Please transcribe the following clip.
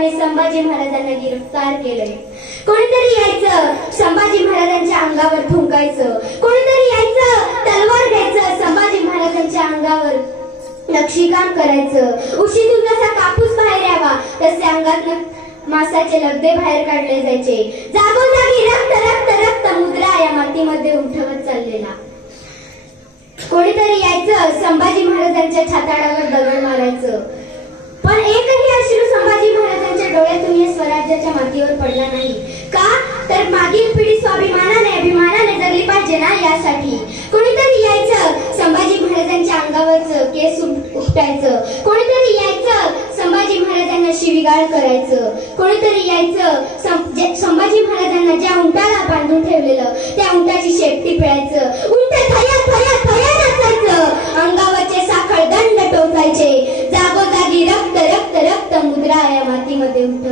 लोकांनी संभाजी महाराजांना गिरफ्तार केले। कोणीतरी यायचं संभाजी महाराजांच्या अंगावर थुंकायचं, कोणीतरी यायचं तलवार घ्यायचं संभाजी महाराजांच्या अंगावर नक्षीकाम करायचं। उशीतून जसा कापूस बाहेर यावा तसे अंगात मासाचे लगदे बाहेर काढले जायचे। जागोजागी रक्त रक्त रक्त मुद्रा या मातीमध्ये उठवत चाललेला। कोणीतरी यायचं संभाजी महाराजांच्या छाताडावर दगड मारायचं, पण एकही अश्रू संभाजी महाराजांच्या डोळ्यातून या स्वराज्याच्या मातीवर पडला नाही। का तर मागील पिढी स्वाभिमानाने अभिमानाने जगली पाहिजे ना, यासाठी। कोणीतरी यायचं संभाजी महाराजांच्या अंगावरचं केस उपटायचं, कोणीतरी यायचं संभाजी महाराजांना शिवीगाळ करायचं, कोणीतरी यायचं संभाजी महाराजांना ज्या उंटाला बांधून ठेवलेलं त्या उंटाची शेपटी पिळायचं। उंट थया थया थया नाचायचं, अंगावरचे साखळ दंड टोचायचे। जागोजागी रक्त रक्त रक्त मुद्रा या मातीमध्ये उठवत